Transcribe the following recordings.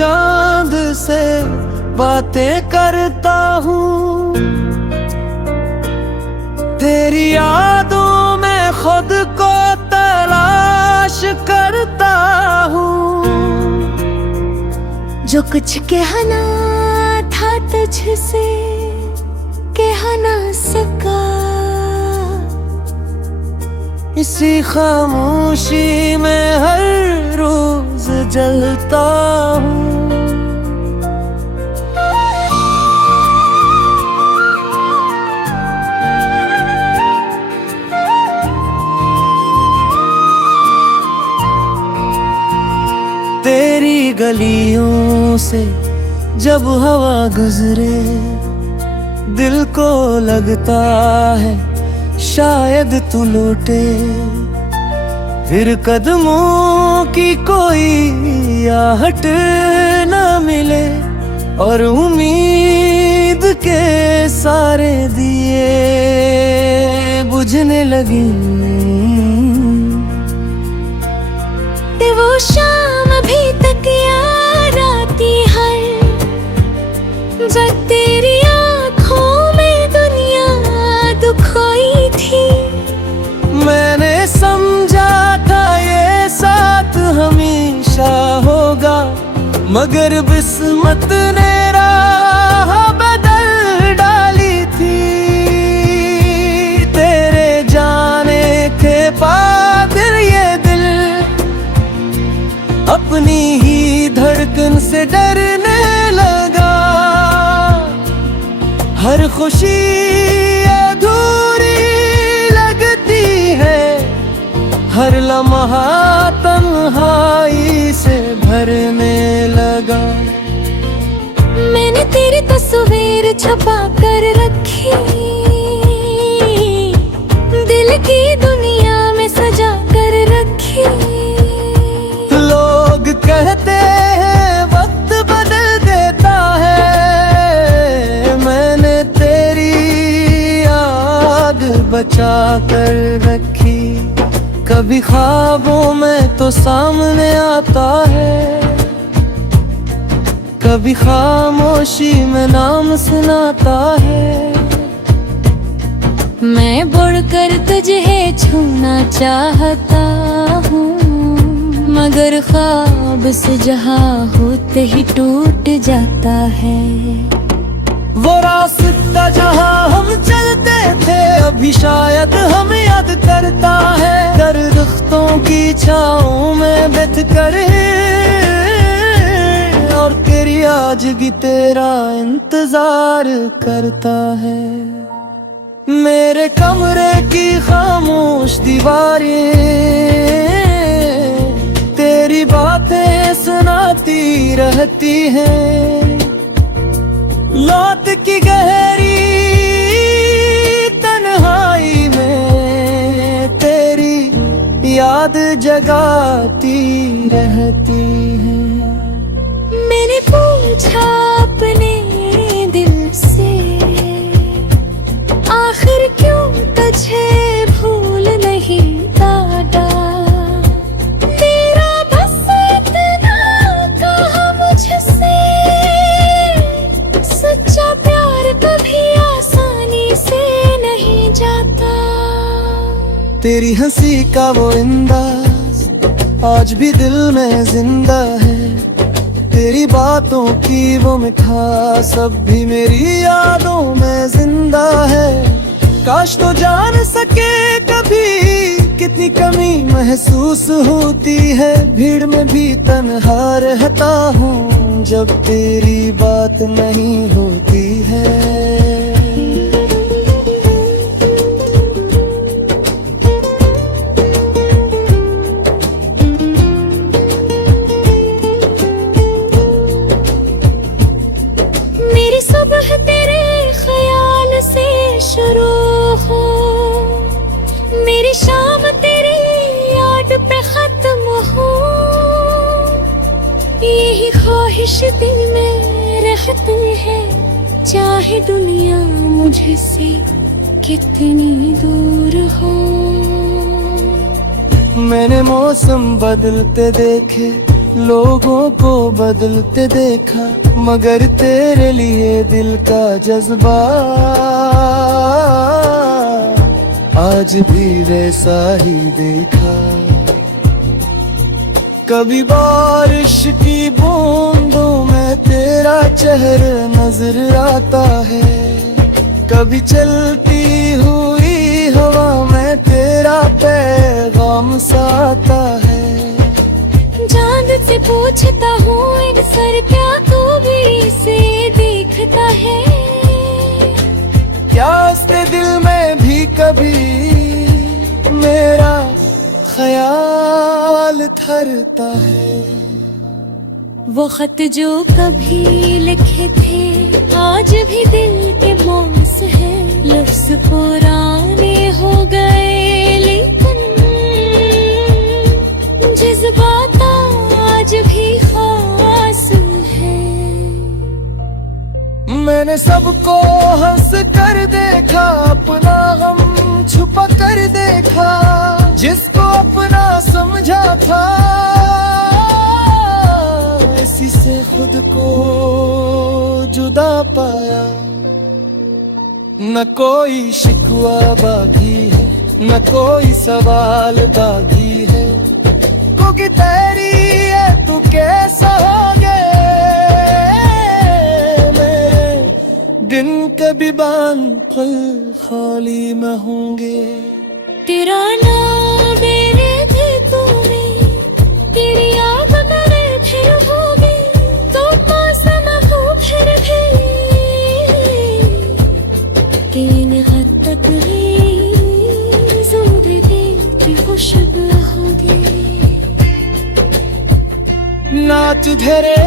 चांद से बातें करता हूँ। तेरी यादों में खुद को तलाश करता हूँ। जो कुछ कहना था तुझसे कह ना सका, इसी खामोशी में हर रोज जलता हूँ। तेरी गलियों से जब हवा गुजरे, दिल को लगता है शायद तू लौटे। फिर कदमों की कोई आहट न मिले और उम्मीद के सारे दिए बुझने लगी। वो शाम भी तक याद आती है जब तेरी आँखों में दुनिया दुखोई थी। मैंने समझा था ये साथ हमेशा होगा, मगर किस्मत ने राह बदल डाली थी। तेरे जाने के बाद ये दिल अपनी ही धड़कन से डरने लगा। हर खुशी अधूरी लगती है, हर लम्हा तन्हाई से भरने लगा। मैंने तेरी तस्वीर छुपा कर रखी, दिल की दुनिया में सजा कर रखी। लोग कहते हैं वक्त बदल देता है, मैंने तेरी याद बचा कर रखी। कभी ख्वाबों में तो सामने आता है, कभी खामोशी में नाम सुनाता है। मैं बढ़कर तुझे छूना चाहता हूँ, मगर ख्वाब से जहाँ होते ही टूट जाता है। वो रास्ता जहाँ हम चलते थे अभी शायद हम याद करता है। दरख्तों की छाँव में बैठ कर और तेरी आजगी तेरा इंतजार करता है। मेरे कमरे की खामोश दीवारें तेरी बातें सुनाती रहती हैं। लौट की गहरी तन्हाई में तेरी याद जगाती रहती है। मैंने पूछा अपने दिल से आखिर क्यों तुझे भूल नहीं पाता। तेरा बस इतना कहा मुझसे, सच्चा प्यार कभी आसानी से नहीं जाता। तेरी हंसी का वो अंदाज आज भी दिल में जिंदा है। तेरी बातों की वो मिठास अब भी मेरी यादों में जिंदा है। काश तो जान सके कभी कितनी कमी महसूस होती है। भीड़ में भी तन्हा रहता हूँ जब तेरी बात नहीं होती है। सुबह तेरे ख्याल से शुरू हो, मेरी शाम तेरी याद पे खत्म हो। यही ख्वाहिश दिल में रहती है, चाहे दुनिया मुझसे कितनी दूर हो। मैंने मौसम बदलते देखे लोगों को बदलते देखा, मगर तेरे लिए दिल का जज्बा आज भी वैसा ही देखा। कभी बारिश की बूंदों में तेरा चेहरा नजर आता है, कभी चलती हुई हवा में तेरा पैगाम साता है। चांद से पूछता हूँ इन सर, क्या तू भी इसे देखता है? क्या उसके दिल में भी कभी मेरा ख्याल ठहरता है? वो खत जो कभी लिखे थे आज भी दिल के मौस है, लफ्ज पुराने हो गए लेकिन जज्बात आज भी खास है। मैंने सबको हंस कर देखा, अपना गम छुपा कर देखा, जिसको अपना समझा था इसी से खुद को जुदा पाया। न कोई शिकवा बाकी है, न कोई सवाल बाकी है, क्योंकि तेरी है तू कैसा होगे। मेरे दिन कभी बांखल खाली में होंगे, तेरा नाम मेरे दिल में, तेरी याद मेरे फिर होगी, तो मौसम हो फिर भी तीन हद तक ही जिंदगी की खुशबू होगी। नाच धरे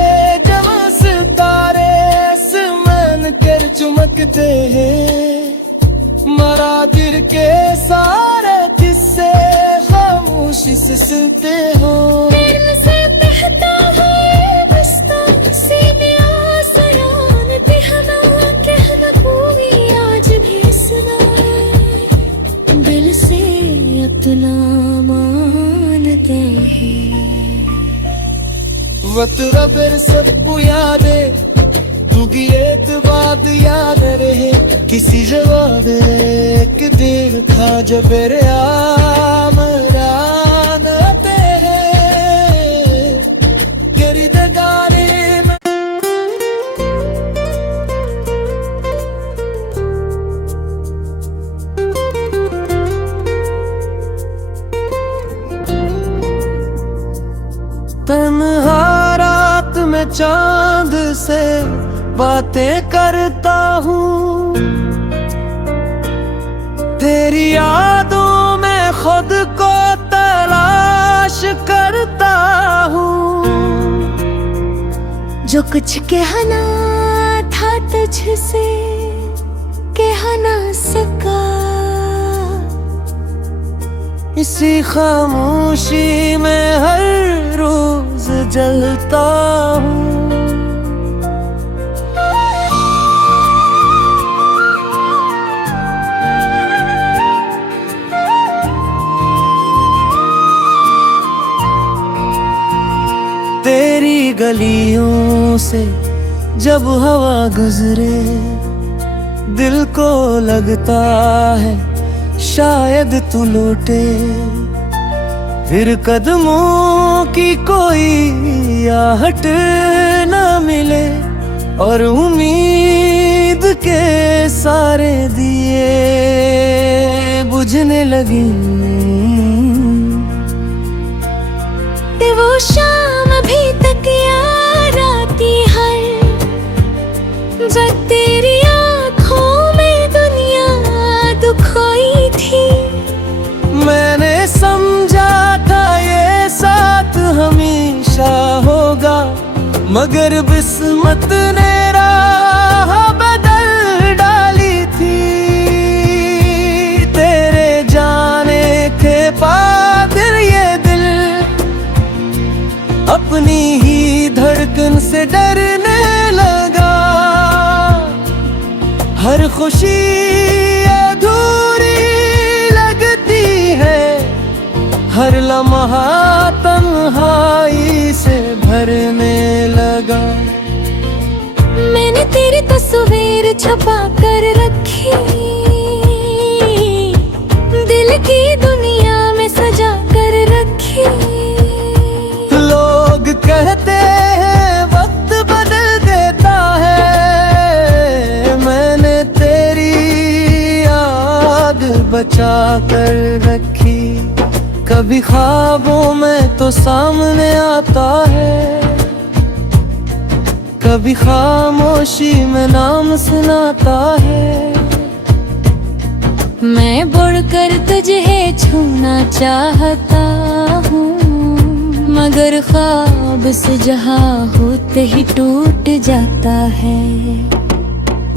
जहाँ सितारे आसमान कर चमकते हैं, मरा गिर के सारे किस्से खामोशी से सुनते हो। दिल से बहता है बसता सीने आसमान, कहना कहना कोई आज भी सुना, दिल से अपना मानते हैं। वतरा बेर सबको यादे तुगी एतबाद याद रहे, किसी जवाब एक दिन खा जब मेरे आमरान तेरे गिरदगारे में। तन्हा रात में चांद से बातें करता हूँ, तेरी यादों में खुद को तलाश करता हूँ। जो कुछ कहना था तुझसे कह ना सका, इसी खामोशी में हर रोज जलता हूँ। तेरी गलियों से जब हवा गुजरे, दिल को लगता है शायद तू लौटे, फिर कदमों की कोई आहट न मिले, और उम्मीद के सारे दिए बुझने लगी। वो शाम अभी तक याद आती है, जब तेरी आँखों में दुनिया दुखोई थी। मैंने समझा था ये साथ हमेशा होगा, मगर किस्मत ने राह बदल डाली थी। तेरे जाने के बाद ये दिल अपनी ही धड़कन से डरने लगा। हर खुशी अधूरी लगती है, हर लम्हा तन्हाई से करने लगा। मैंने तेरी तस्वीर छपा कर रखी, दिल की दुनिया में सजा कर रखी। लोग कहते हैं वक्त बदल देता है, मैंने तेरी याद बचा कर रखी। कभी ख्वाबों में तो सामने आता है, कभी खामोशी में नाम सुनाता है। मैं बढ़कर तुझे छूना चाहता हूँ, मगर ख्वाब से जहाँ होते ही टूट जाता है।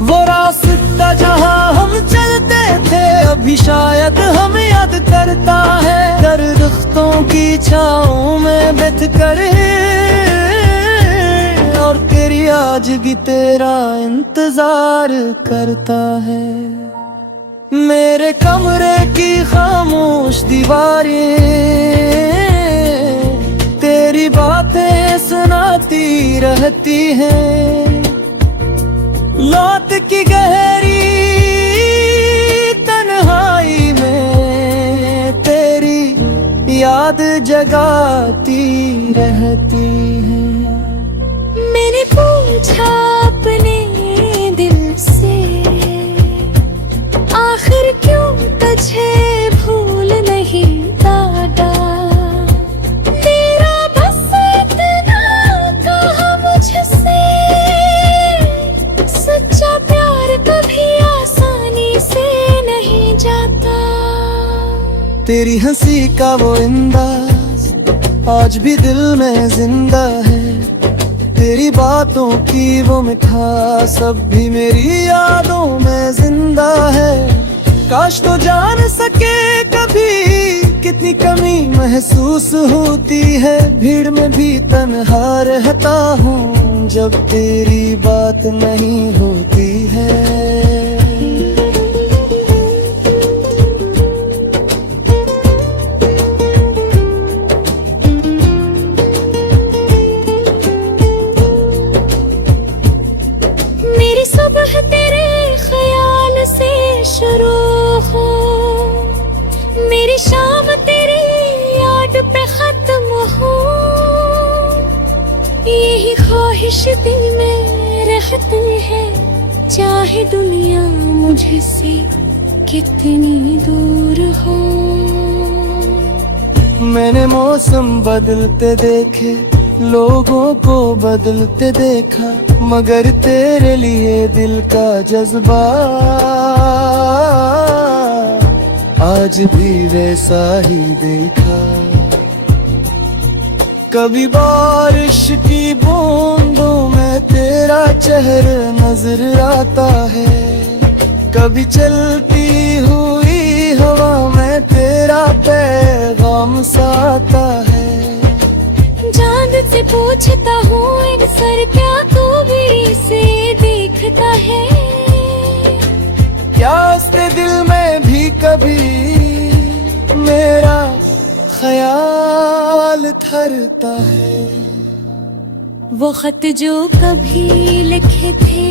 वो रास्ता जहाँ हम चलते थे अभी शायद हम याद करता है। दरख्तों की छाँव में बैठ कर और तेरी आजगी तेरा इंतजार करता है। मेरे कमरे की खामोश दीवारें तेरी बातें सुनाती रहती हैं। लौट की गहरी तन्हाई में तेरी याद जगाती रहती है। मैंने पूछा अपने दिल से, आखिर क्यों तुझे भूल नहीं पाता। तेरा बस इतना कहा मुझसे, सच्चा प्यार कभी आसानी से नहीं जाता। तेरी हंसी का वो अंदाज आज भी दिल में जिंदा है। तेरी बातों की वो मिठास अब भी मेरी यादों में जिंदा है। काश तो जान सके कभी कितनी कमी महसूस होती है। भीड़ में भी तन्हा रहता हूँ जब तेरी बात नहीं होती है। सुबह तेरे ख्याल से शुरू हो, मेरी शाम तेरी याद पे खत्म हो। यही ख्वाहिश दिल में रहती है, चाहे दुनिया मुझसे कितनी दूर हो। मैंने मौसम बदलते देखे, लोगों को बदलते देखा, मगर तेरे लिए दिल का जज्बा आज भी वैसा ही देखा। कभी बारिश की बूंदों में तेरा चेहरा नजर आता है, कभी चलती हुई हवा में तेरा पैगाम सा आता है। चांद से पूछता हूँ अक्सर, क्या तू भी से देखता है। क्या उसके दिल में भी कभी मेरा ख्याल ठहरता है। वो खत जो कभी लिखे थे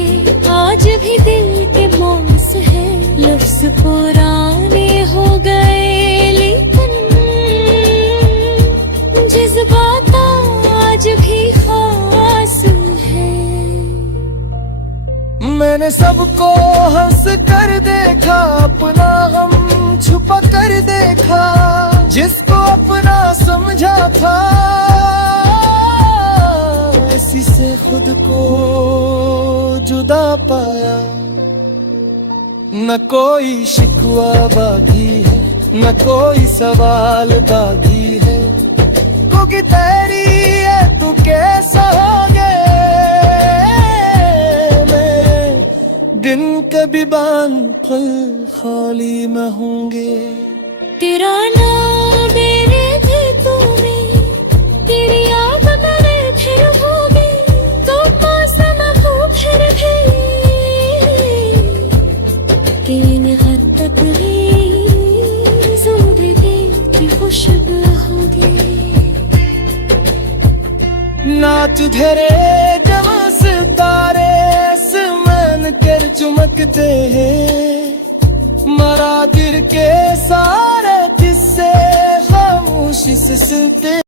आज भी दिल के मौस है। लफ्ज पुराने हो गए लेकिन जज्बात आज भी खास है। मैंने सबको हंस कर देखा, अपना गम छुपा कर देखा। जिसको अपना समझा था इसी से खुद को जुदा पाया। न कोई शिकवा बाकी है, न कोई सवाल बाकी है। क्योंकि तेरी है तू कैसा होगे, मेरे दिन कभी बान फल खाली में होंगे। तेरा नाम मेरे दिल तुम्हें, तेरी याद मेरे फिर होगी। तो मौसम हो फिर भी तीन हद तक जिंदगी की खुशबू होगी। नाच धरे जब सितारे आसमान कर चमकते हैं मरा गिर के सारे किस्से खामोशी से सुनते